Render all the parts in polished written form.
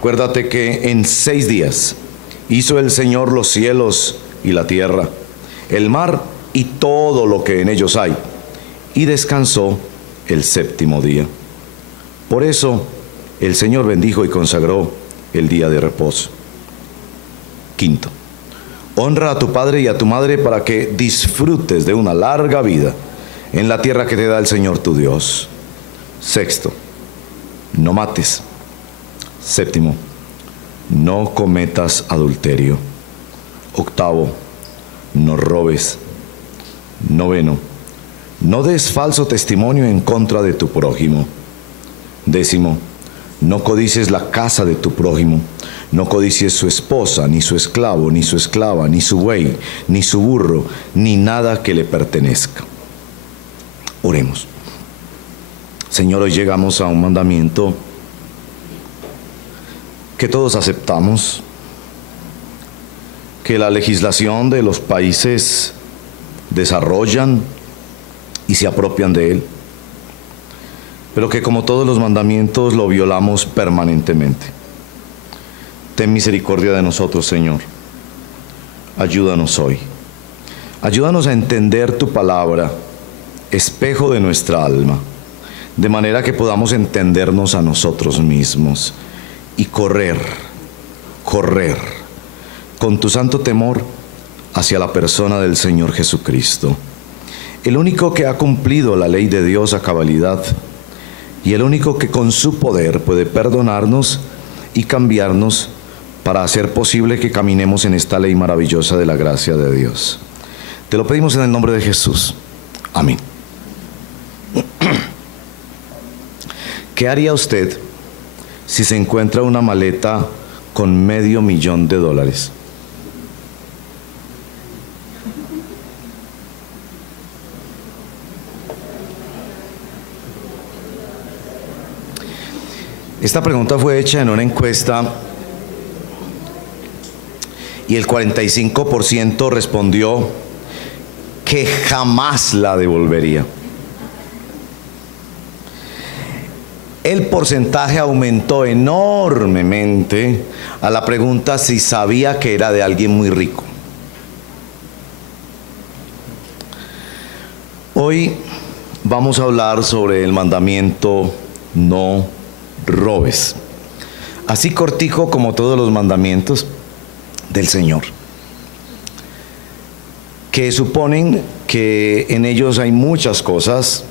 Acuérdate que en 6 días hizo el Señor los cielos y la tierra, el mar y todo lo que en ellos hay, y descansó el 7º día. Por eso el Señor bendijo y consagró el día de reposo. 5. Honra a tu padre y a tu madre para que disfrutes de una larga vida en la tierra que te da el Señor tu Dios. 6. No mates. 7. No cometas adulterio. 8. No robes. 9. No des falso testimonio en contra de tu prójimo. 10. No codicies la casa de tu prójimo. No codicies su esposa, ni su esclavo, ni su esclava, ni su buey, ni su burro, ni nada que le pertenezca. Oremos. Señor, hoy llegamos a un mandamiento que todos aceptamos, que la legislación de los países desarrollan y se apropian de él, pero que como todos los mandamientos lo violamos permanentemente. Ten misericordia de nosotros, Señor. Ayúdanos hoy. Ayúdanos a entender tu palabra, espejo de nuestra alma, de manera que podamos entendernos a nosotros mismos y correr con tu santo temor hacia la persona del Señor Jesucristo, el único que ha cumplido la ley de Dios a cabalidad y el único que con su poder puede perdonarnos y cambiarnos para hacer posible que caminemos en esta ley maravillosa de la gracia de Dios. Te lo pedimos en el nombre de Jesús. Amén. ¿Qué haría usted si se encuentra una maleta con $500,000? Esta pregunta fue hecha en una encuesta y el 45% respondió que jamás la devolvería. El porcentaje aumentó enormemente a la pregunta si sabía que era de alguien muy rico. Hoy vamos a hablar sobre el mandamiento no robes. Así cortico como todos los mandamientos del Señor, que suponen que en ellos hay muchas cosas,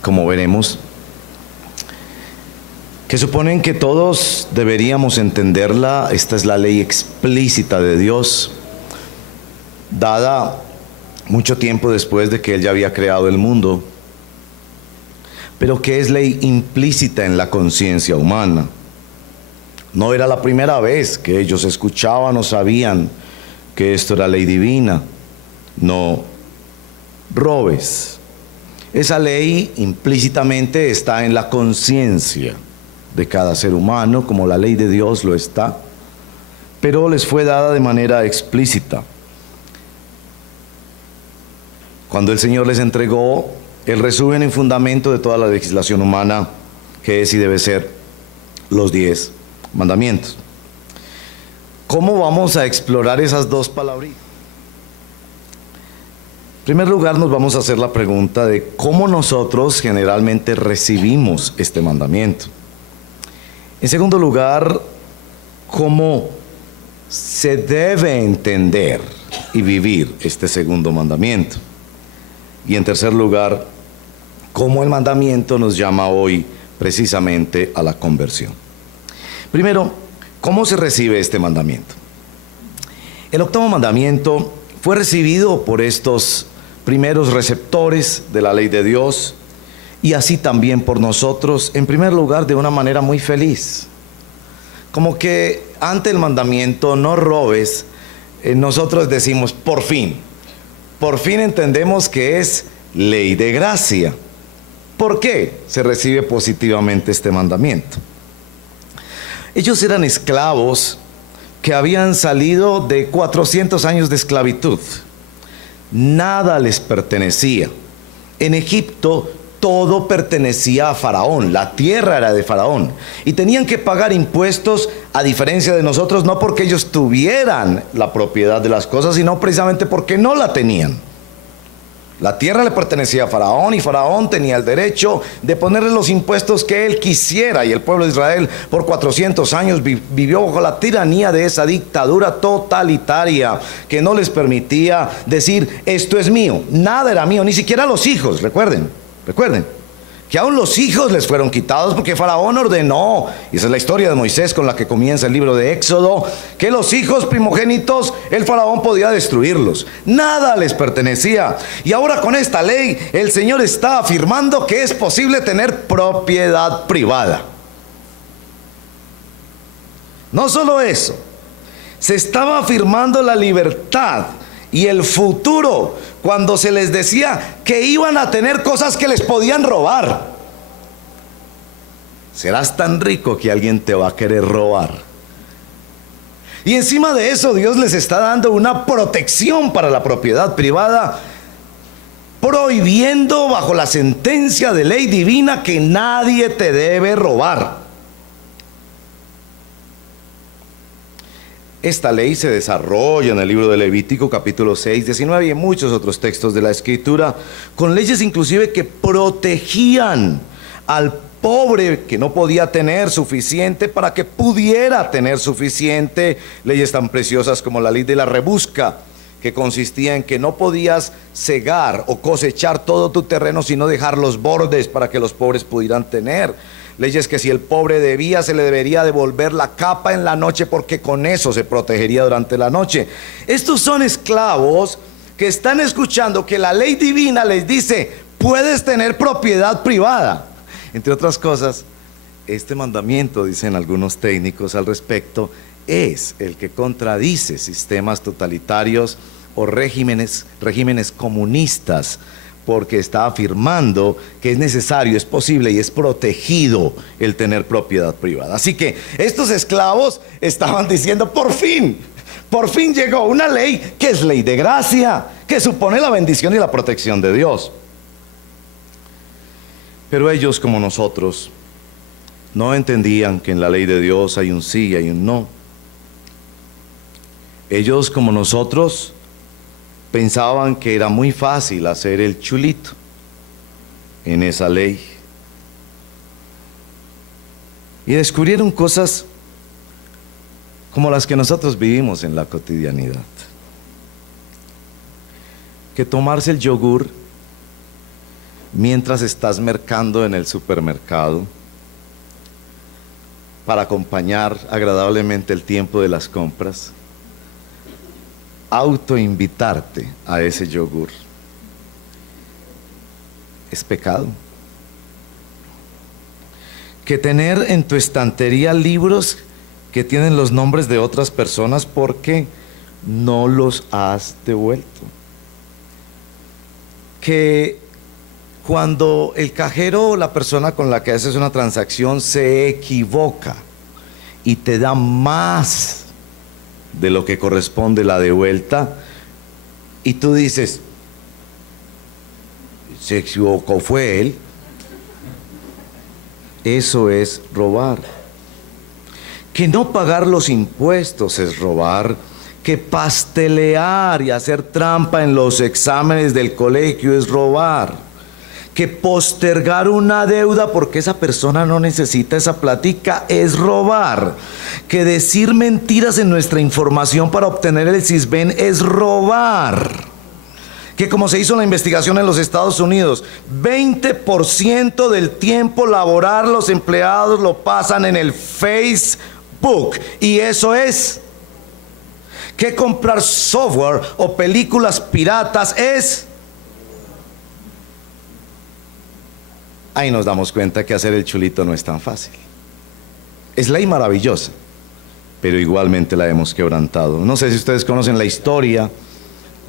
como veremos, que suponen que todos deberíamos entenderla. Esta es la ley explícita de Dios, dada mucho tiempo después de que Él ya había creado el mundo, pero que es ley implícita en la conciencia humana. No era la primera vez que ellos escuchaban o sabían que esto era ley divina. No robes. Esa ley implícitamente está en la conciencia de cada ser humano, como la ley de Dios lo está, pero les fue dada de manera explícita. Cuando el Señor les entregó el resumen y fundamento de toda la legislación humana, que es y debe ser los 10 mandamientos. ¿Cómo vamos a explorar esas dos palabritas? En primer lugar, nos vamos a hacer la pregunta de cómo nosotros generalmente recibimos este mandamiento. En segundo lugar, cómo se debe entender y vivir este segundo mandamiento. Y en tercer lugar, cómo el mandamiento nos llama hoy precisamente a la conversión. Primero, ¿cómo se recibe este mandamiento? El 8º mandamiento fue recibido por estos primeros receptores de la ley de Dios y así también por nosotros, en primer lugar, de una manera muy feliz. Como que ante el mandamiento no robes, nosotros decimos por fin entendemos que es ley de gracia. ¿Por qué se recibe positivamente este mandamiento? Ellos eran esclavos que habían salido de 400 años de esclavitud. Nada les pertenecía. En Egipto todo pertenecía a Faraón, la tierra era de Faraón. Y tenían que pagar impuestos, a diferencia de nosotros, no porque ellos tuvieran la propiedad de las cosas, sino precisamente porque no la tenían. La tierra le pertenecía a Faraón y Faraón tenía el derecho de ponerle los impuestos que él quisiera. Y el pueblo de Israel por 400 años vivió bajo la tiranía de esa dictadura totalitaria que no les permitía decir, esto es mío. Nada era mío, ni siquiera los hijos, recuerden, que aún los hijos les fueron quitados porque Faraón ordenó, y esa es la historia de Moisés con la que comienza el libro de Éxodo, que los hijos primogénitos, el Faraón podía destruirlos. Nada les pertenecía. Y ahora con esta ley, el Señor está afirmando que es posible tener propiedad privada. No solo eso, se estaba afirmando la libertad y el futuro cuando se les decía que iban a tener cosas que les podían robar. Serás tan rico que alguien te va a querer robar. Y encima de eso, Dios les está dando una protección para la propiedad privada, prohibiendo bajo la sentencia de ley divina que nadie te debe robar. Esta ley se desarrolla en el libro de Levítico capítulo 6, 19 y en muchos otros textos de la Escritura, con leyes inclusive que protegían al pobre que no podía tener suficiente para que pudiera tener suficiente. Leyes tan preciosas como la ley de la rebusca, que consistía en que no podías cegar o cosechar todo tu terreno, sino dejar los bordes para que los pobres pudieran tener. Leyes que si el pobre debía, se le debería devolver la capa en la noche, porque con eso se protegería durante la noche. Estos son esclavos que están escuchando que la ley divina les dice, puedes tener propiedad privada. Entre otras cosas, este mandamiento, dicen algunos técnicos al respecto, es el que contradice sistemas totalitarios o regímenes comunistas, porque está afirmando que es necesario, es posible y es protegido el tener propiedad privada. Así que estos esclavos estaban diciendo, por fin llegó una ley que es ley de gracia, que supone la bendición y la protección de Dios. Pero ellos, como nosotros, no entendían que en la ley de Dios hay un sí y hay un no. Ellos, como nosotros, pensaban que era muy fácil hacer el chulito en esa ley. Y descubrieron cosas como las que nosotros vivimos en la cotidianidad. Que tomarse el yogur mientras estás mercando en el supermercado para acompañar agradablemente el tiempo de las compras, autoinvitarte a ese yogur, es pecado. Que tener en tu estantería libros que tienen los nombres de otras personas porque no los has devuelto. Que cuando el cajero o la persona con la que haces una transacción se equivoca y te da más de lo que corresponde la devuelta, y tú dices, se equivocó, fue él. Eso es robar. Que no pagar los impuestos es robar. Que pastelear y hacer trampa en los exámenes del colegio es robar. Que postergar una deuda porque esa persona no necesita esa plática es robar. Que decir mentiras en nuestra información para obtener el Sisbén es robar. Que como se hizo la investigación en los Estados Unidos, 20% del tiempo laboral los empleados lo pasan en el Facebook, y eso es. Que comprar software o películas piratas es. Ahí nos damos cuenta que hacer el chulito no es tan fácil. Es ley maravillosa, pero igualmente la hemos quebrantado. No sé si ustedes conocen la historia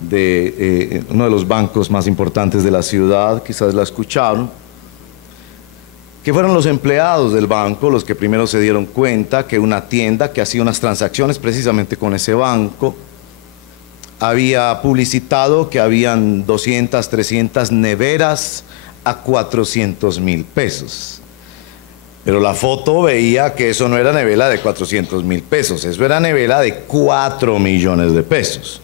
de uno de los bancos más importantes de la ciudad, quizás la escucharon, que fueron los empleados del banco los que primero se dieron cuenta que una tienda que hacía unas transacciones precisamente con ese banco había publicitado que habían 200, 300 neveras a 400,000 pesos. Pero la foto veía que eso no era nevela de 400,000 pesos, eso era nevela de 4 millones de pesos.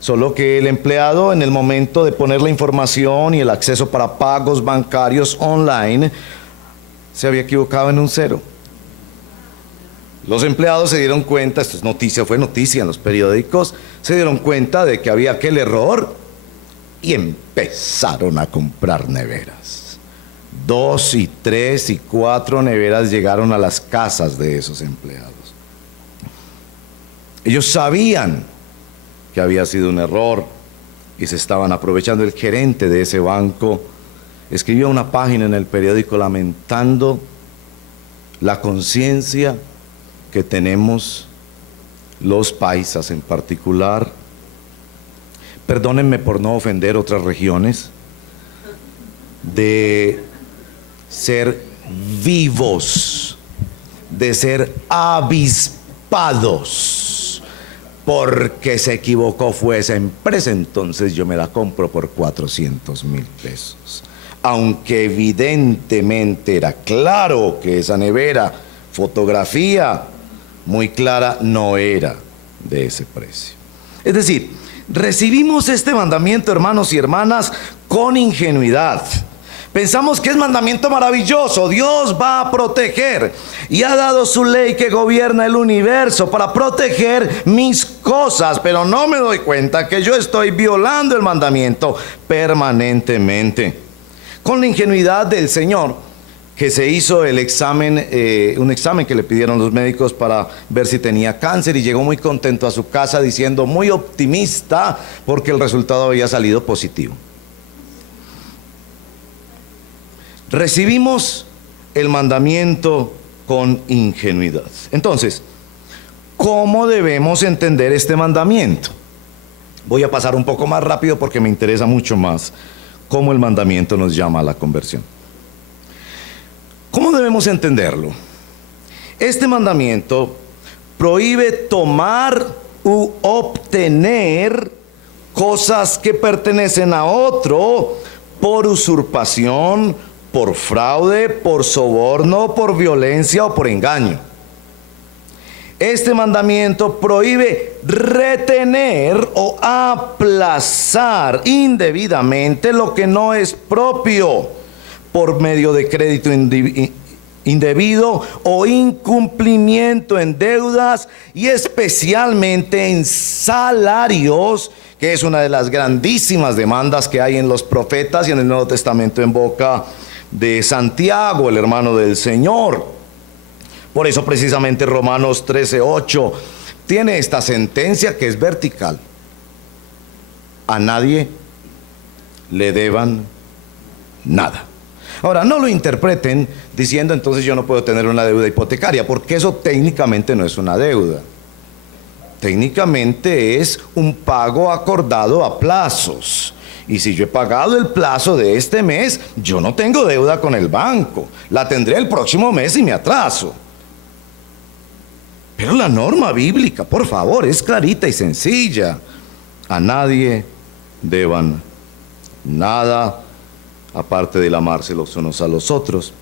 Solo que el empleado, en el momento de poner la información y el acceso para pagos bancarios online, se había equivocado en un cero. Los empleados se dieron cuenta, esto es noticia, fue noticia en los periódicos, se dieron cuenta de que había aquel error y empezaron a comprar neveras. 2 y 3 y 4 neveras llegaron a las casas de esos empleados. Ellos sabían que había sido un error y se estaban aprovechando. El gerente de ese banco escribió una página en el periódico lamentando la conciencia que tenemos los paisas en particular. Perdónenme por no ofender otras regiones, de ser vivos, de ser avispados, porque se equivocó fue esa empresa, entonces yo me la compro por 400,000 pesos. Aunque evidentemente era claro que esa nevera, fotografía muy clara, no era de ese precio. Es decir, recibimos este mandamiento, hermanos y hermanas, con ingenuidad. Pensamos que es mandamiento maravilloso, Dios va a proteger y ha dado su ley que gobierna el universo para proteger mis cosas, pero no me doy cuenta que yo estoy violando el mandamiento permanentemente. Con la ingenuidad del Señor, que se hizo el examen, un examen que le pidieron los médicos para ver si tenía cáncer, y llegó muy contento a su casa diciendo, muy optimista, porque el resultado había salido positivo. Recibimos el mandamiento con ingenuidad. Entonces, ¿cómo debemos entender este mandamiento? Voy a pasar un poco más rápido porque me interesa mucho más cómo el mandamiento nos llama a la conversión. ¿Cómo debemos entenderlo? Este mandamiento prohíbe tomar u obtener cosas que pertenecen a otro por usurpación, por fraude, por soborno, por violencia o por engaño. Este mandamiento prohíbe retener o aplazar indebidamente lo que no es propio por medio de crédito indebido o incumplimiento en deudas, y especialmente en salarios, que es una de las grandísimas demandas que hay en los profetas y en el Nuevo Testamento en boca de Santiago, el hermano del Señor. Por eso precisamente Romanos 13:8 tiene esta sentencia que es vertical: a nadie le deban nada. Ahora, no lo interpreten diciendo entonces yo no puedo tener una deuda hipotecaria, porque eso técnicamente no es una deuda. Técnicamente es un pago acordado a plazos. Y si yo he pagado el plazo de este mes, yo no tengo deuda con el banco. La tendré el próximo mes y me atraso. Pero la norma bíblica, por favor, es clarita y sencilla: a nadie deban nada, aparte del amarse los unos a los otros.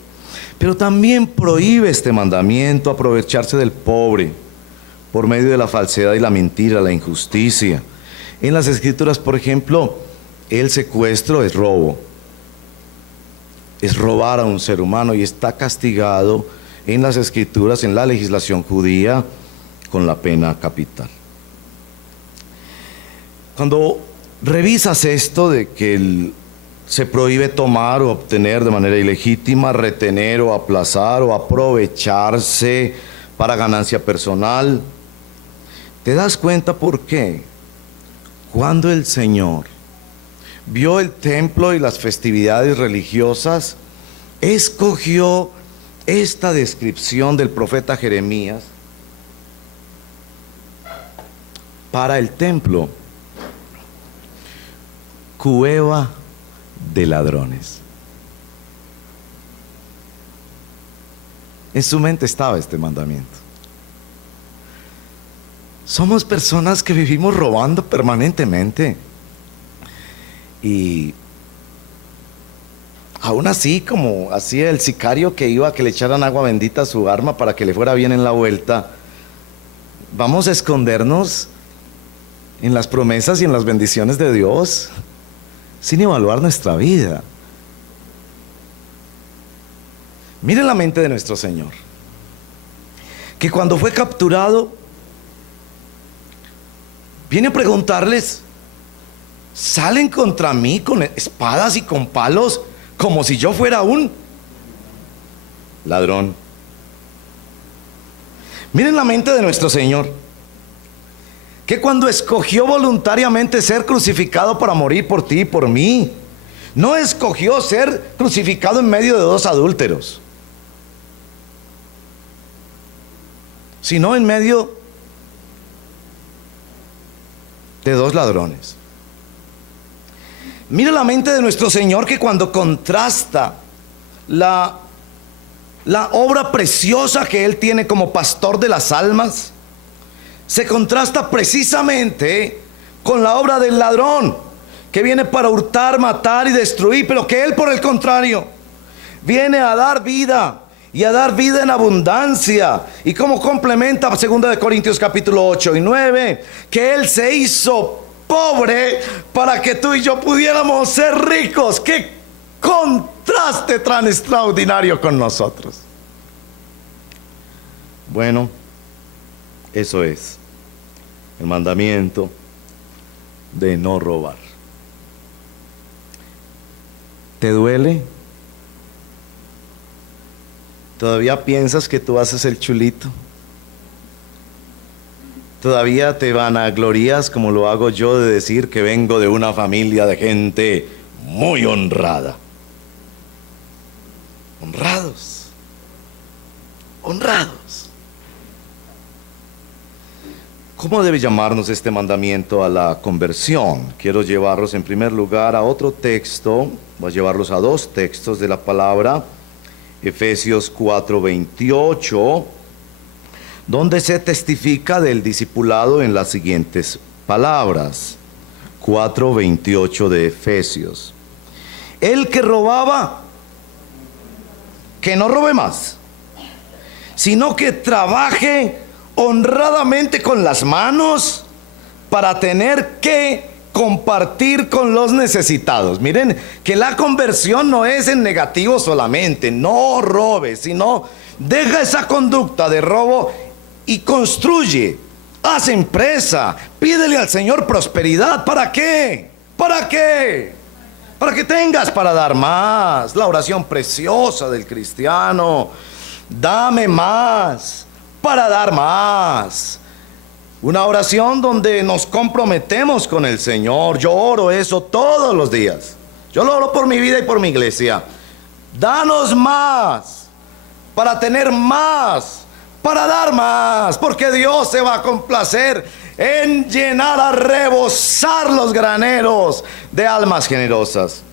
Pero también prohíbe este mandamiento aprovecharse del pobre por medio de la falsedad y la mentira, la injusticia. En las Escrituras, por ejemplo, el secuestro es robo, es robar a un ser humano, y está castigado en las Escrituras, en la legislación judía, con la pena capital. Cuando revisas esto de que se prohíbe tomar o obtener de manera ilegítima, retener o aplazar o aprovecharse para ganancia personal, te das cuenta por qué. Cuando el Señor vio el templo y las festividades religiosas, escogió esta descripción del profeta Jeremías para el templo: cueva de ladrones. En su mente estaba este mandamiento. Somos personas que vivimos robando permanentemente. Y Aún así, como hacía el sicario que iba a que le echaran agua bendita a su arma para que le fuera bien en la vuelta, vamos a escondernos en las promesas y en las bendiciones de Dios sin evaluar nuestra vida. Miren la mente de nuestro Señor, que cuando fue capturado viene a preguntarles: ¿salen contra mí con espadas y con palos como si yo fuera un ladrón? Miren la mente de nuestro Señor, que cuando escogió voluntariamente ser crucificado para morir por ti y por mí, no escogió ser crucificado en medio de dos adúlteros, sino en medio de dos ladrones. Mira la mente de nuestro Señor, que cuando contrasta la obra preciosa que Él tiene como pastor de las almas, se contrasta precisamente con la obra del ladrón, que viene para hurtar, matar y destruir, pero que Él, por el contrario, viene a dar vida, y a dar vida en abundancia. Y como complementa 2 Corintios capítulo 8 y 9, que Él se hizo pobre para que tú y yo pudiéramos ser ricos. ¡Qué contraste tan extraordinario con nosotros! Bueno, eso es el mandamiento de no robar. ¿Te duele? ¿Todavía piensas que tú haces el chulito? ¿Todavía te vanaglorías, como lo hago yo, de decir que vengo de una familia de gente muy honrada? Honrados. Honrados. ¿Cómo debe llamarnos este mandamiento a la conversión? Quiero llevarlos en primer lugar a otro texto. Voy a llevarlos a dos textos de la palabra. Efesios 4:28, donde se testifica del discipulado en las siguientes palabras. 4:28 de Efesios: el que robaba, que no robe más, sino que trabaje honradamente con las manos para tener que compartir con los necesitados. Miren que la conversión no es en negativo solamente. No robes, sino deja esa conducta de robo y construye, haz empresa, pídele al Señor prosperidad. ¿Para qué? ¿Para qué? Para que tengas para dar más. La oración preciosa del cristiano: dame más para dar más. Una oración donde nos comprometemos con el Señor. Yo oro eso todos los días. Yo lo oro por mi vida y por mi iglesia. Danos más, para tener más, para dar más, porque Dios se va a complacer en llenar, a rebosar los graneros de almas generosas.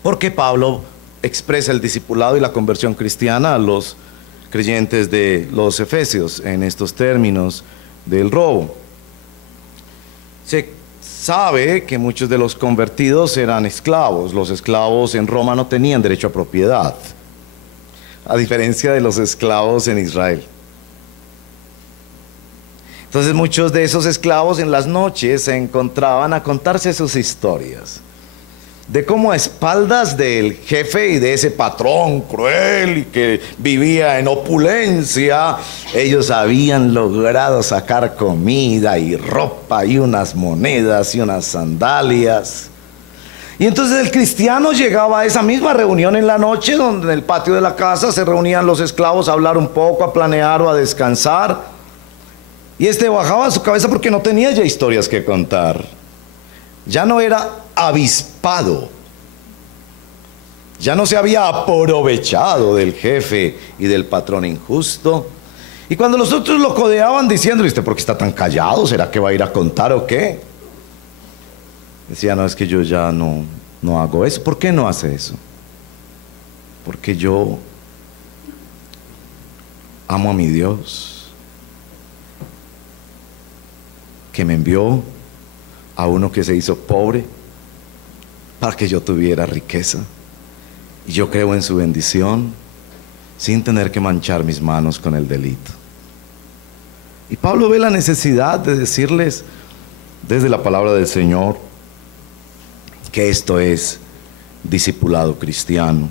Porque Pablo expresa el discipulado y la conversión cristiana a los creyentes de los Efesios en estos términos del robo. Se sabe que muchos de los convertidos eran esclavos. Los esclavos en Roma no tenían derecho a propiedad, a diferencia de los esclavos en Israel. Entonces muchos de esos esclavos en las noches se encontraban a contarse sus historias de cómo a espaldas del jefe y de ese patrón cruel y que vivía en opulencia, ellos habían logrado sacar comida y ropa y unas monedas y unas sandalias. Y entonces el cristiano llegaba a esa misma reunión en la noche, donde en el patio de la casa se reunían los esclavos a hablar un poco, a planear o a descansar. Y este bajaba su cabeza porque no tenía ya historias que contar. Ya no era avispado, ya no se había aprovechado del jefe y del patrón injusto. Y cuando los otros lo codeaban diciendo: ¿Usted por qué está tan callado? ¿Será que va a ir a contar o qué? Decía: no, es que yo ya no hago eso. ¿Por qué no hace eso? Porque yo amo a mi Dios, que me envió a uno que se hizo pobre para que yo tuviera riqueza. y yo creo en su bendición sin tener que manchar mis manos con el delito. Y Pablo ve la necesidad de decirles desde la palabra del Señor que esto es discipulado cristiano.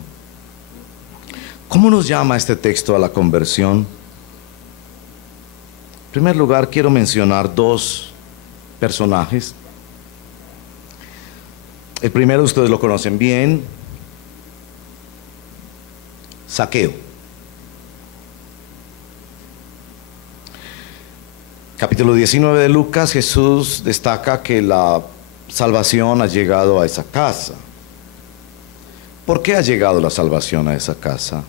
¿Cómo nos llama este texto a la conversión? En primer lugar, quiero mencionar dos personajes. El primero ustedes lo conocen bien, Zaqueo. Capítulo 19 de Lucas, Jesús destaca que la salvación ha llegado a esa casa. ¿Por qué ha llegado la salvación a esa casa?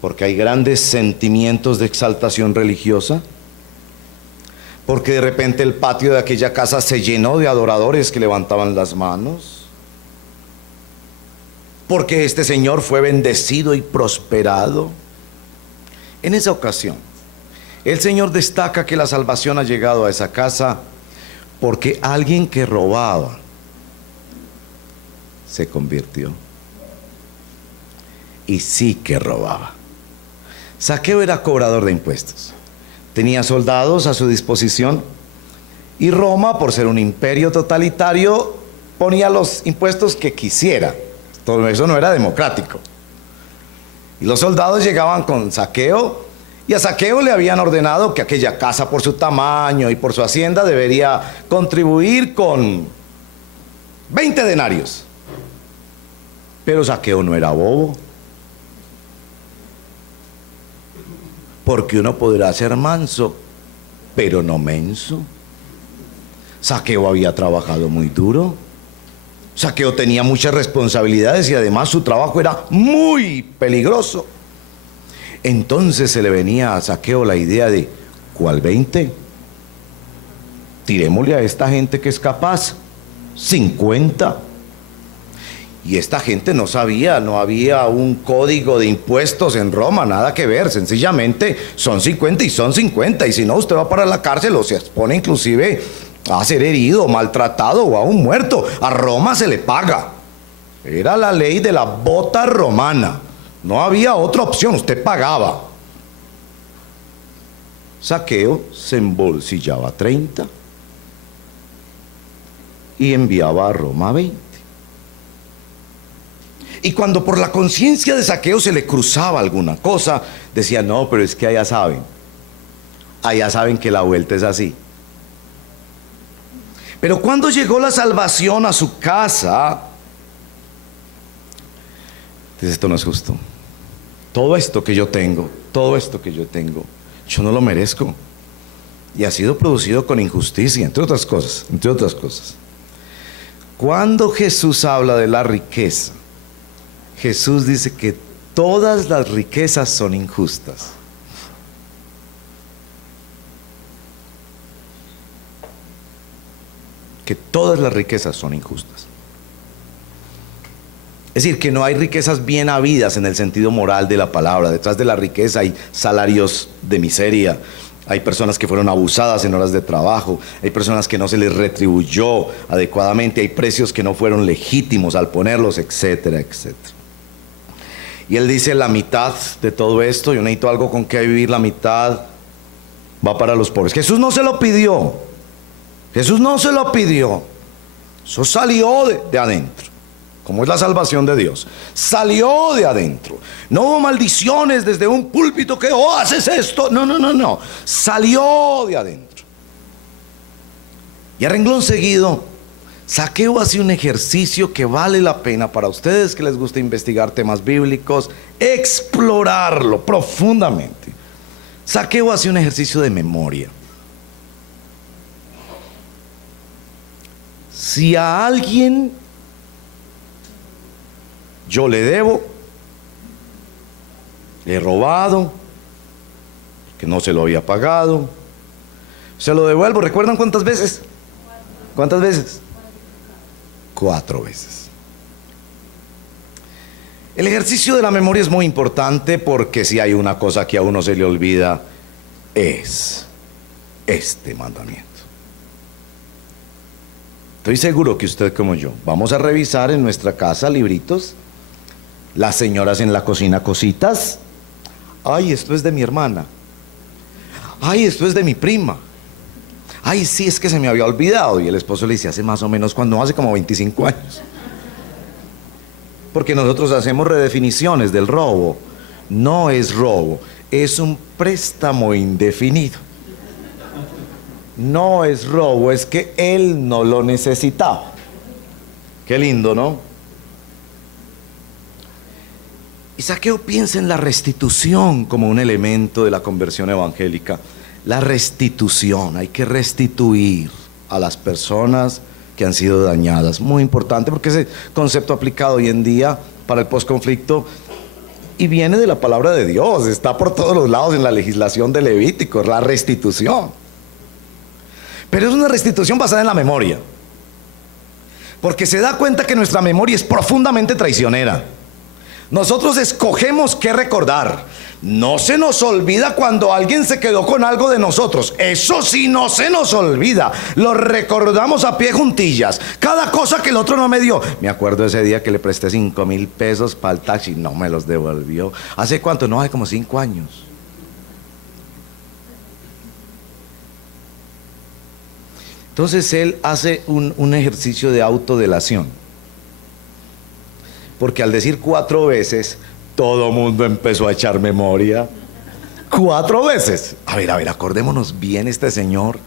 Porque hay grandes sentimientos de exaltación religiosa. Porque de repente el patio de aquella casa se llenó de adoradores que levantaban las manos. Porque este señor fue bendecido y prosperado. En esa ocasión, el Señor destaca que la salvación ha llegado a esa casa porque alguien que robaba se convirtió. Y sí que robaba. Zaqueo era cobrador de impuestos. Tenía soldados a su disposición y Roma, por ser un imperio totalitario, ponía los impuestos que quisiera. Todo eso no era democrático. Y los soldados llegaban con Zaqueo y a Zaqueo le habían ordenado que aquella casa, por su tamaño y por su hacienda, debería contribuir con 20 denarios. Pero Zaqueo no era bobo. Porque uno podrá ser manso, pero no menso. Zaqueo había trabajado muy duro. Zaqueo tenía muchas responsabilidades y además su trabajo era muy peligroso. Entonces se le venía a Zaqueo la idea de, ¿cuál 20? Tirémosle a esta gente que es capaz, 50. Y esta gente no sabía, no había un código de impuestos en Roma, nada que ver, sencillamente son 50 y son 50, y si no usted va para la cárcel o se expone inclusive a ser herido, maltratado o aún muerto. A Roma se le paga. Era la ley de la bota romana, no había otra opción, usted pagaba. Zaqueo se embolsillaba 30 y enviaba a Roma 20. Y cuando por la conciencia de Zaqueo se le cruzaba alguna cosa, decía, no, pero es que allá saben que la vuelta es así. Pero cuando llegó la salvación a su casa, dice, esto no es justo. Todo esto que yo tengo, yo no lo merezco. Y ha sido producido con injusticia, entre otras cosas. Cuando Jesús habla de la riqueza, Jesús dice que todas las riquezas son injustas. Que todas las riquezas son injustas. Es decir, que no hay riquezas bien habidas en el sentido moral de la palabra. Detrás de la riqueza hay salarios de miseria. Hay personas que fueron abusadas en horas de trabajo. Hay personas que no se les retribuyó adecuadamente. Hay precios que no fueron legítimos al ponerlos, etcétera, etcétera. Y él dice, la mitad de todo esto, yo necesito algo con que vivir, la mitad va para los pobres. Jesús no se lo pidió. Eso salió de adentro. Como es la salvación de Dios. Salió de adentro. No hubo maldiciones desde un púlpito que, oh, haces esto. No. Salió de adentro. Y a renglón seguido, Zaqueo hace un ejercicio que vale la pena para ustedes que les gusta investigar temas bíblicos, explorarlo profundamente. Zaqueo hace un ejercicio de memoria. Si a alguien yo le debo, le he robado, que no se lo había pagado, se lo devuelvo. ¿Recuerdan cuántas veces? ¿Cuántas veces? 4 veces. El ejercicio de la memoria es muy importante porque si hay una cosa que a uno se le olvida es este mandamiento. Estoy seguro que usted como yo vamos a revisar en nuestra casa libritos Las señoras en la cocina, cositas. Ay, esto es de mi hermana. Ay, esto es de mi prima. Ay, sí, es que se me había olvidado. Y el esposo le dice, hace más o menos, cuando hace como 25 años. Porque nosotros hacemos redefiniciones del robo. No es robo, es un préstamo indefinido. No es robo, es que él no lo necesitaba. Qué lindo, ¿no? Y Zaqueo piensa en la restitución como un elemento de la conversión evangélica. La restitución, hay que restituir a las personas que han sido dañadas. Muy importante porque ese concepto aplicado hoy en día para el posconflicto y viene de la palabra de Dios, está por todos los lados en la legislación de Levítico, la restitución. Pero es una restitución basada en la memoria, porque se da cuenta que nuestra memoria es profundamente traicionera. Nosotros escogemos qué recordar. No se nos olvida cuando alguien se quedó con algo de nosotros. Eso sí no se nos olvida. Lo recordamos a pie juntillas. Cada cosa que el otro no me dio. Me acuerdo ese día que le presté 5,000 pesos para el taxi. No me los devolvió. ¿Hace cuánto? No, hace como 5 años. Entonces él hace un ejercicio de autodelación. Porque al decir 4 veces, todo mundo empezó a echar memoria. 4 veces. A ver, acordémonos bien este señor.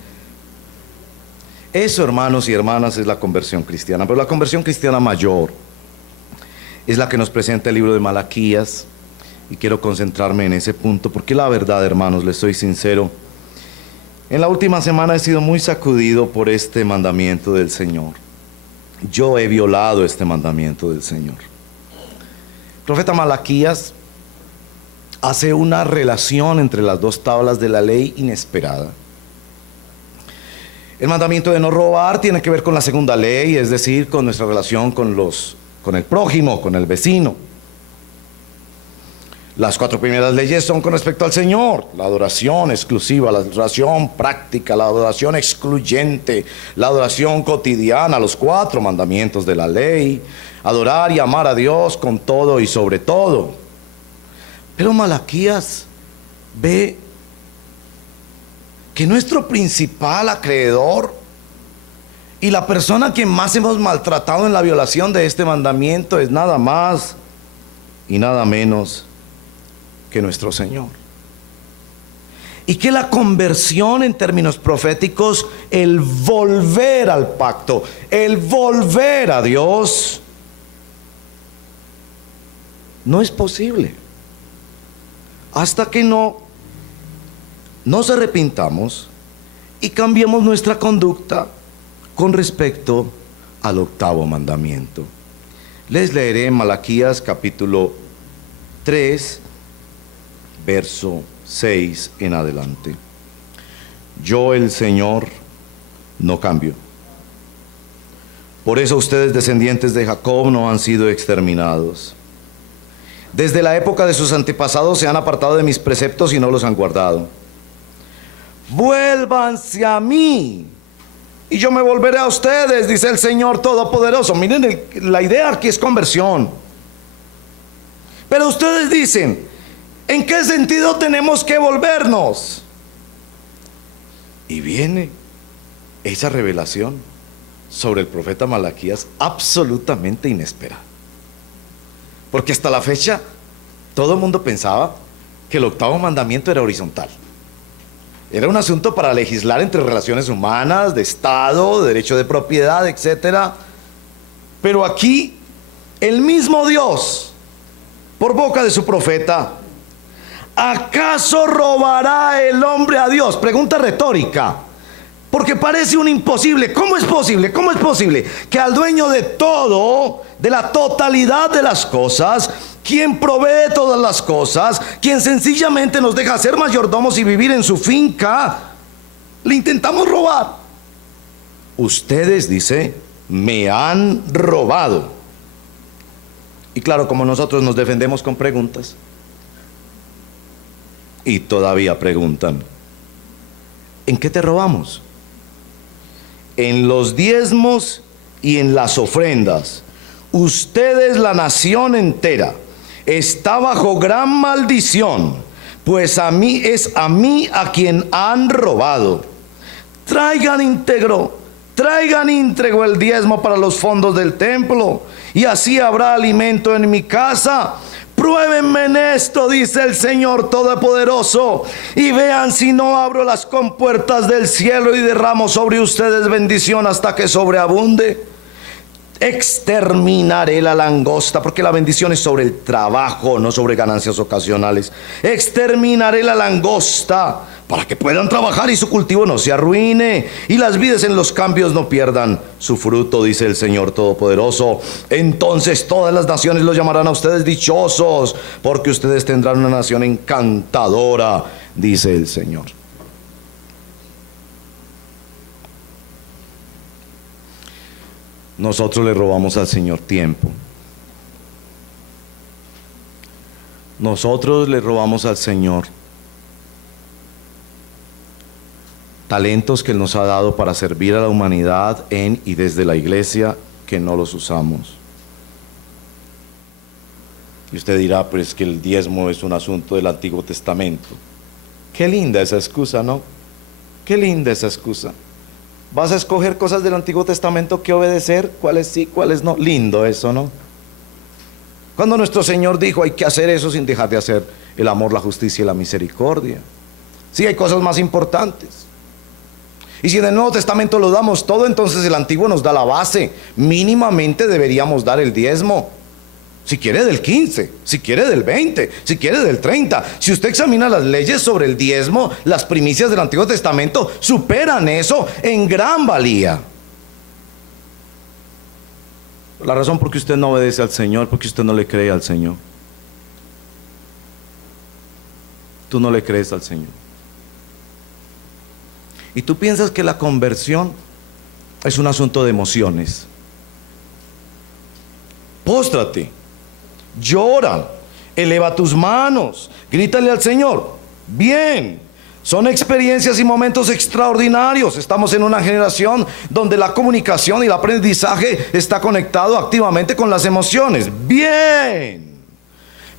Eso, hermanos y hermanas, es la conversión cristiana. Pero la conversión cristiana mayor es la que nos presenta el libro de Malaquías. Y quiero concentrarme en ese punto, porque la verdad, hermanos, les soy sincero, en la última semana he sido muy sacudido por este mandamiento del Señor. Yo he violado este mandamiento del Señor. El profeta Malaquías hace una relación entre las 2 tablas de la ley inesperada. El mandamiento de no robar tiene que ver con la segunda ley, es decir, con nuestra relación con el prójimo, con el vecino. Las 4 primeras leyes son con respecto al Señor: la adoración exclusiva, la adoración práctica, la adoración excluyente, la adoración cotidiana, los 4 mandamientos de la ley: adorar y amar a Dios con todo y sobre todo. Pero Malaquías ve que nuestro principal acreedor y la persona a quien más hemos maltratado en la violación de este mandamiento es nada más y nada menos que nuestro Señor. Y que la conversión en términos proféticos, el volver al pacto, el volver a Dios, no es posible hasta que no nos arrepintamos y cambiemos nuestra conducta con respecto al 8º mandamiento. Les leeré Malaquías capítulo 3, verso 6 en adelante. Yo, el Señor, no cambio. Por eso ustedes, descendientes de Jacob, no han sido exterminados. Desde la época de sus antepasados se han apartado de mis preceptos y no los han guardado. Vuélvanse a mí y yo me volveré a ustedes, dice el Señor Todopoderoso. Miren, la idea aquí es conversión. Pero ustedes dicen, ¿en qué sentido tenemos que volvernos? Y viene esa revelación sobre el profeta Malaquías absolutamente inesperada. Porque hasta la fecha todo el mundo pensaba que el 8º mandamiento era horizontal. Era un asunto para legislar entre relaciones humanas, de Estado, de derecho de propiedad, etc. Pero aquí el mismo Dios, por boca de su profeta: ¿acaso robará el hombre a Dios? Pregunta retórica, porque parece un imposible. ¿Cómo es posible? ¿Cómo es posible que al dueño de todo, de la totalidad de las cosas, quien provee todas las cosas, quien sencillamente nos deja ser mayordomos y vivir en su finca, le intentamos robar? Ustedes, dice, me han robado. Y claro, como nosotros nos defendemos con preguntas, y todavía preguntan, ¿en qué te robamos? En los diezmos y en las ofrendas. Ustedes, la nación entera, está bajo gran maldición, pues a mí a quien han robado. Traigan íntegro el diezmo para los fondos del templo, y así habrá alimento en mi casa. Pruébenme en esto, dice el Señor Todopoderoso, y vean si no abro las compuertas del cielo y derramo sobre ustedes bendición hasta que sobreabunde. Exterminaré la langosta, porque la bendición es sobre el trabajo, no sobre ganancias ocasionales. Exterminaré la langosta para que puedan trabajar y su cultivo no se arruine, y las vides en los campos no pierdan su fruto, dice el Señor Todopoderoso. Entonces todas las naciones los llamarán a ustedes dichosos, porque ustedes tendrán una nación encantadora, dice el Señor. Nosotros le robamos al Señor tiempo. Nosotros le robamos al Señor talentos que Él nos ha dado para servir a la humanidad en y desde la iglesia, que no los usamos. Y usted dirá, pero es que el diezmo es un asunto del Antiguo Testamento. Qué linda esa excusa, ¿no? Qué linda esa excusa. ¿Vas a escoger cosas del Antiguo Testamento que obedecer? ¿Cuáles sí, cuáles no? Lindo eso, ¿no? Cuando nuestro Señor dijo, hay que hacer eso sin dejar de hacer el amor, la justicia y la misericordia. Sí, hay cosas más importantes. Y si en el Nuevo Testamento lo damos todo, entonces el Antiguo nos da la base. Mínimamente deberíamos dar el diezmo. Si quiere del 15, si quiere del 20, si quiere del 30. Si usted examina las leyes sobre el diezmo, las primicias del Antiguo Testamento superan eso en gran valía. La razón por que usted no obedece al Señor, porque usted no le cree al Señor. Tú no le crees al Señor. Y tú piensas que la conversión es un asunto de emociones. Póstrate, llora, eleva tus manos, grítale al Señor. Bien, son experiencias y momentos extraordinarios. Estamos en una generación donde la comunicación y el aprendizaje está conectado activamente con las emociones. Bien.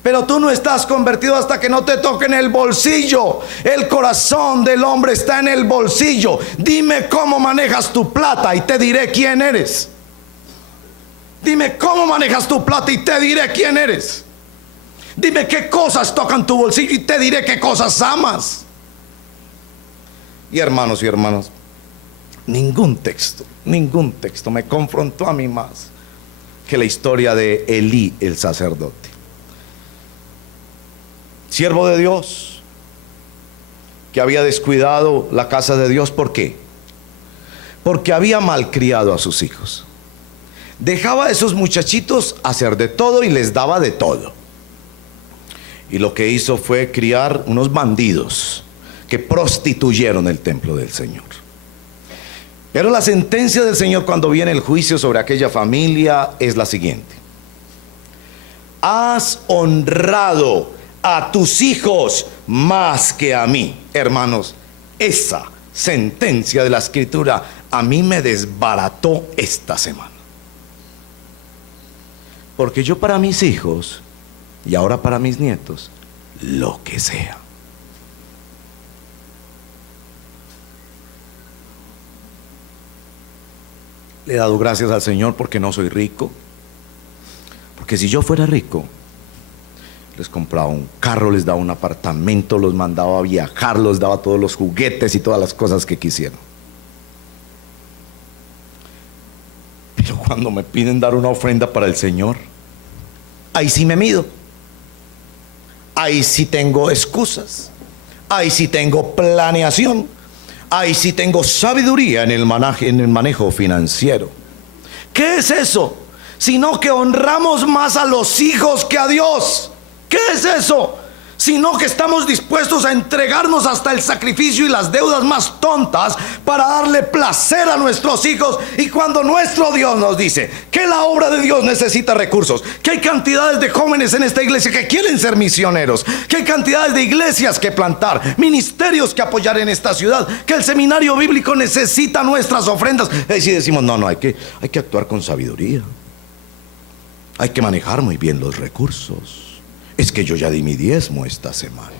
Pero tú no estás convertido hasta que no te toquen el bolsillo. El corazón del hombre está en el bolsillo. Dime cómo manejas tu plata y te diré quién eres. Dime cómo manejas tu plata y te diré quién eres. Dime qué cosas tocan tu bolsillo y te diré qué cosas amas. Y hermanos y hermanas, ningún texto me confrontó a mí más que la historia de Elí, el sacerdote. Siervo de Dios, que había descuidado la casa de Dios. ¿Por qué? Porque había malcriado a sus hijos. Dejaba a esos muchachitos hacer de todo y les daba de todo. Y lo que hizo fue criar unos bandidos que prostituyeron el templo del Señor. Pero la sentencia del Señor cuando viene el juicio sobre aquella familia es la siguiente: has honrado a tus hijos más que a mí. Hermanos, esa sentencia de la Escritura a mí me desbarató esta semana. Porque yo para mis hijos y ahora para mis nietos, lo que sea. Le he dado gracias al Señor porque no soy rico. Porque si yo fuera rico, les compraba un carro, les daba un apartamento, los mandaba a viajar, les daba todos los juguetes y todas las cosas que quisieran. Pero cuando me piden dar una ofrenda para el Señor, ahí sí me mido. Ahí sí tengo excusas. Ahí sí tengo planeación. Ahí sí tengo sabiduría en el manejo financiero. ¿Qué es eso? Sino que honramos más a los hijos que a Dios. ¿Qué es eso? Sino que estamos dispuestos a entregarnos hasta el sacrificio y las deudas más tontas para darle placer a nuestros hijos. Y cuando nuestro Dios nos dice que la obra de Dios necesita recursos, que hay cantidades de jóvenes en esta iglesia que quieren ser misioneros, que hay cantidades de iglesias que plantar, ministerios que apoyar en esta ciudad, que el seminario bíblico necesita nuestras ofrendas, y si decimos no, hay que actuar con sabiduría, hay que manejar muy bien los recursos. Es que yo ya di mi diezmo esta semana.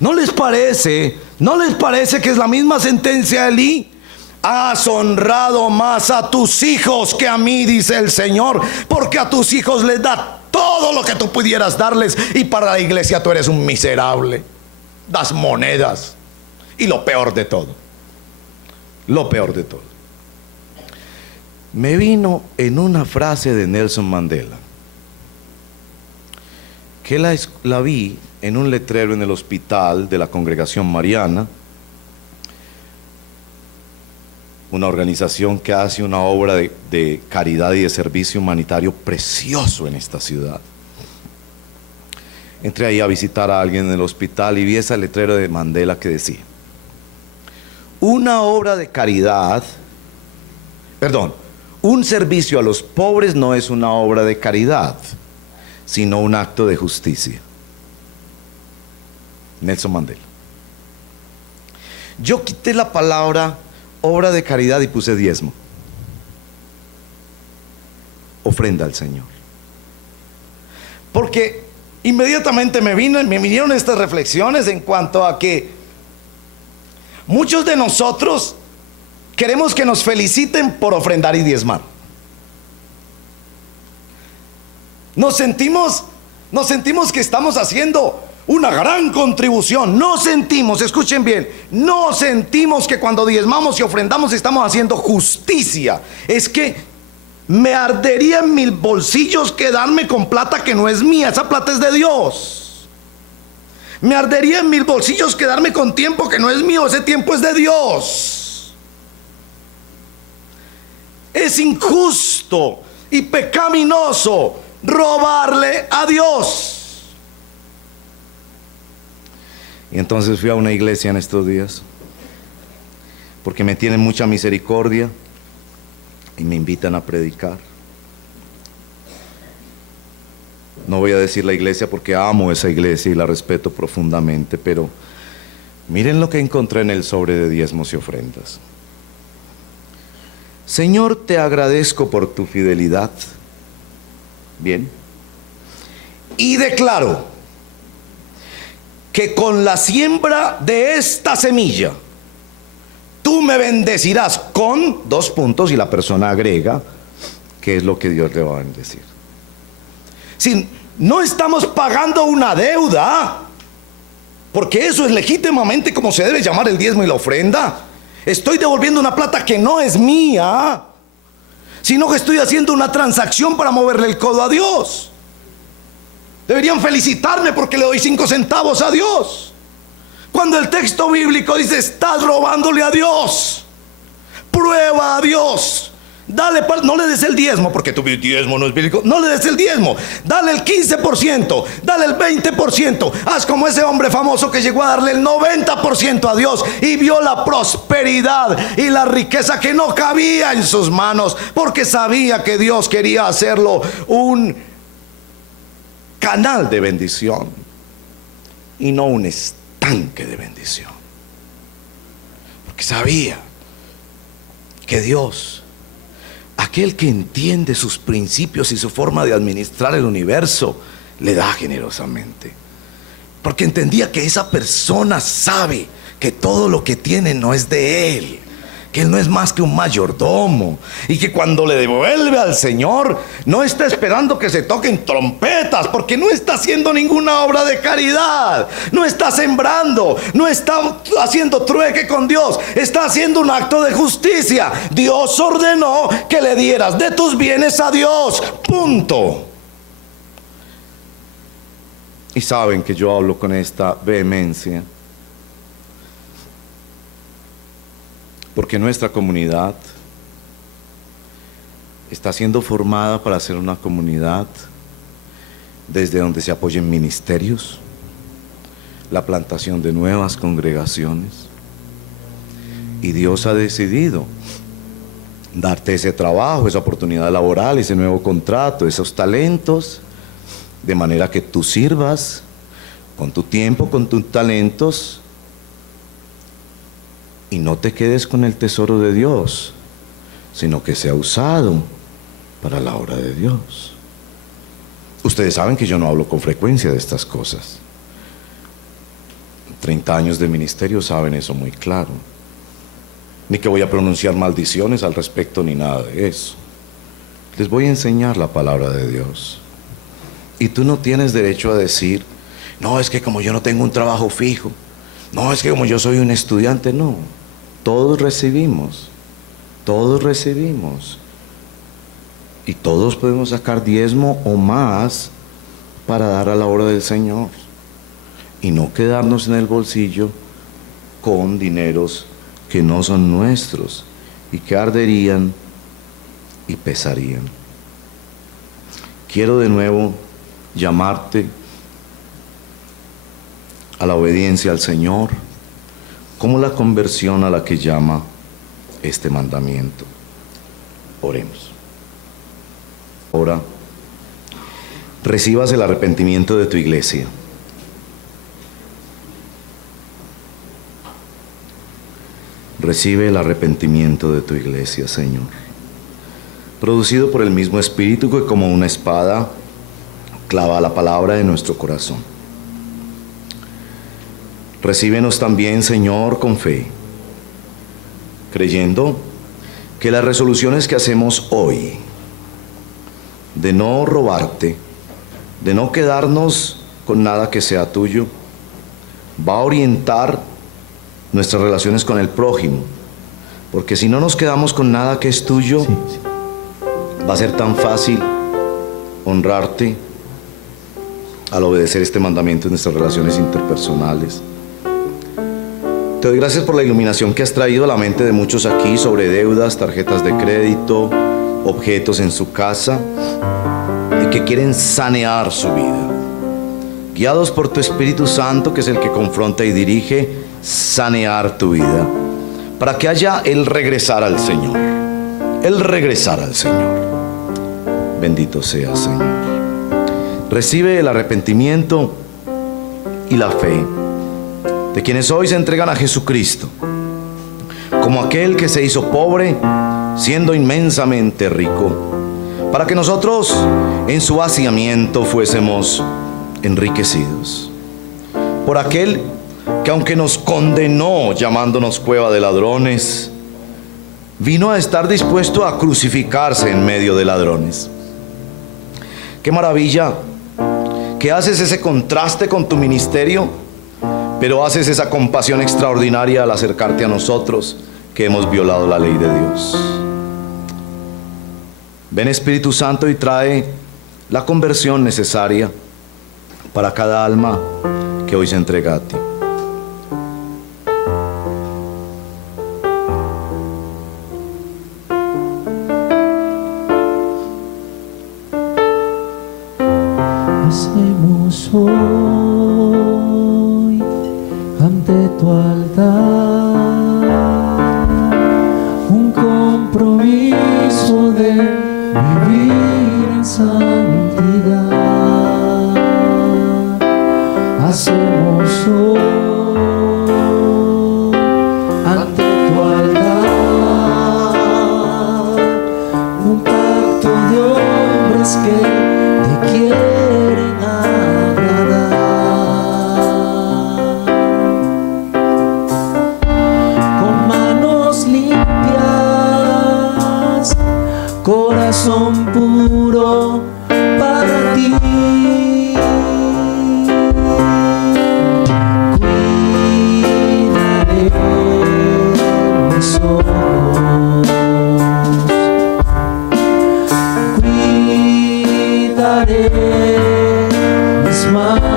¿No les parece? ¿No les parece que es la misma sentencia de Elí? Has honrado más a tus hijos que a mí, dice el Señor, porque a tus hijos les da todo lo que tú pudieras darles, y para la iglesia tú eres un miserable. Das monedas. Y lo peor de todo, me vino en una frase de Nelson Mandela, que la vi en un letrero en el hospital de la Congregación Mariana, una organización que hace una obra de caridad y de servicio humanitario precioso en esta ciudad. Entré ahí a visitar a alguien en el hospital y vi ese letrero de Mandela que decía: una obra de caridad, un servicio a los pobres no es una obra de caridad, sino un acto de justicia. Nelson Mandela. Yo quité la palabra obra de caridad y puse diezmo. Ofrenda al Señor. Porque inmediatamente me vinieron estas reflexiones en cuanto a que muchos de nosotros queremos que nos feliciten por ofrendar y diezmar. Nos sentimos que estamos haciendo una gran contribución. No sentimos, escuchen bien, no sentimos que cuando diezmamos y ofrendamos estamos haciendo justicia. Es que me ardería en mis bolsillos quedarme con plata que no es mía. Esa plata es de Dios. Me ardería en mis bolsillos quedarme con tiempo que no es mío. Ese tiempo es de Dios. Es injusto y pecaminoso robarle a Dios. Y entonces fui a una iglesia en estos días, porque me tienen mucha misericordia y me invitan a predicar. No voy a decir la iglesia porque amo esa iglesia y la respeto profundamente, pero miren lo que encontré en el sobre de diezmos y ofrendas. Señor, te agradezco por tu fidelidad. Bien. Y declaro que con la siembra de esta semilla tú me bendecirás con 2 puntos, y la persona agrega qué es lo que Dios le va a bendecir. Si no estamos pagando una deuda, porque eso es legítimamente como se debe llamar el diezmo y la ofrenda, estoy devolviendo una plata que no es mía, sino que estoy haciendo una transacción para moverle el codo a Dios. Deberían felicitarme porque le doy 5 centavos a Dios, cuando el texto bíblico dice: estás robándole a Dios. Prueba a Dios. Dale, no le des el diezmo, porque tu diezmo no es bíblico. No le des el diezmo, dale el 15%, dale el 20%. Haz como ese hombre famoso que llegó a darle el 90% a Dios y vio la prosperidad y la riqueza que no cabía en sus manos, porque sabía que Dios quería hacerlo un canal de bendición y no un estanque de bendición, porque sabía que Dios, aquel que entiende sus principios y su forma de administrar el universo, le da generosamente, porque entendía que esa persona sabe que todo lo que tiene no es de él, que él no es más que un mayordomo, y que cuando le devuelve al Señor no está esperando que se toquen trompetas, porque no está haciendo ninguna obra de caridad, no está sembrando, no está haciendo trueque con Dios, está haciendo un acto de justicia. Dios ordenó que le dieras de tus bienes a Dios, punto. Y saben que yo hablo con esta vehemencia porque nuestra comunidad está siendo formada para ser una comunidad desde donde se apoyen ministerios, la plantación de nuevas congregaciones, y Dios ha decidido darte ese trabajo, esa oportunidad laboral, ese nuevo contrato, esos talentos, de manera que tú sirvas con tu tiempo, con tus talentos, y no te quedes con el tesoro de Dios, sino que sea usado para la obra de Dios. Ustedes saben que yo no hablo con frecuencia de estas cosas. 30 años de ministerio saben eso muy claro. Ni que voy a pronunciar maldiciones al respecto ni nada de eso. Les voy a enseñar la palabra de Dios. Y tú no tienes derecho a decir, no, es que como yo no tengo un trabajo fijo, no, es que como yo soy un estudiante, no. Todos recibimos. Y todos podemos sacar diezmo o más para dar a la obra del Señor. Y no quedarnos en el bolsillo con dineros que no son nuestros y que arderían y pesarían. Quiero de nuevo llamarte a la obediencia al Señor como la conversión a la que llama este mandamiento. Oremos. Ahora, recibas el arrepentimiento de tu iglesia. Recibe el arrepentimiento de tu iglesia, Señor, producido por el mismo Espíritu que como una espada clava la palabra en nuestro corazón. Recíbenos también, Señor, con fe, creyendo que las resoluciones que hacemos hoy, de no robarte, de no quedarnos con nada que sea tuyo, va a orientar nuestras relaciones con el prójimo, porque si no nos quedamos con nada que es tuyo, va a ser tan fácil honrarte al obedecer este mandamiento en nuestras relaciones interpersonales. Te doy gracias por la iluminación que has traído a la mente de muchos aquí sobre deudas, tarjetas de crédito, objetos en su casa y que quieren sanear su vida. Guiados por tu Espíritu Santo, que es el que confronta y dirige, sanear tu vida, para que haya el regresar al Señor, el regresar al Señor. Bendito sea, Señor. Recibe el arrepentimiento y la fe de quienes hoy se entregan a Jesucristo, como aquel que se hizo pobre, siendo inmensamente rico, para que nosotros en su vaciamiento fuésemos enriquecidos. Por aquel que aunque nos condenó llamándonos cueva de ladrones, vino a estar dispuesto a crucificarse en medio de ladrones. Qué maravilla que haces ese contraste con tu ministerio, pero haces esa compasión extraordinaria al acercarte a nosotros que hemos violado la ley de Dios. Ven, Espíritu Santo, y trae la conversión necesaria para cada alma que hoy se entrega a ti. Hacemos hoy ante tu altar un compromiso de vivir en santidad. Hacemos hoy ante tu altar un pacto de hombres que te quieren agradar, con manos limpias, corazón puro para ti. Cuidaré mis ojos, cuidaré mis manos.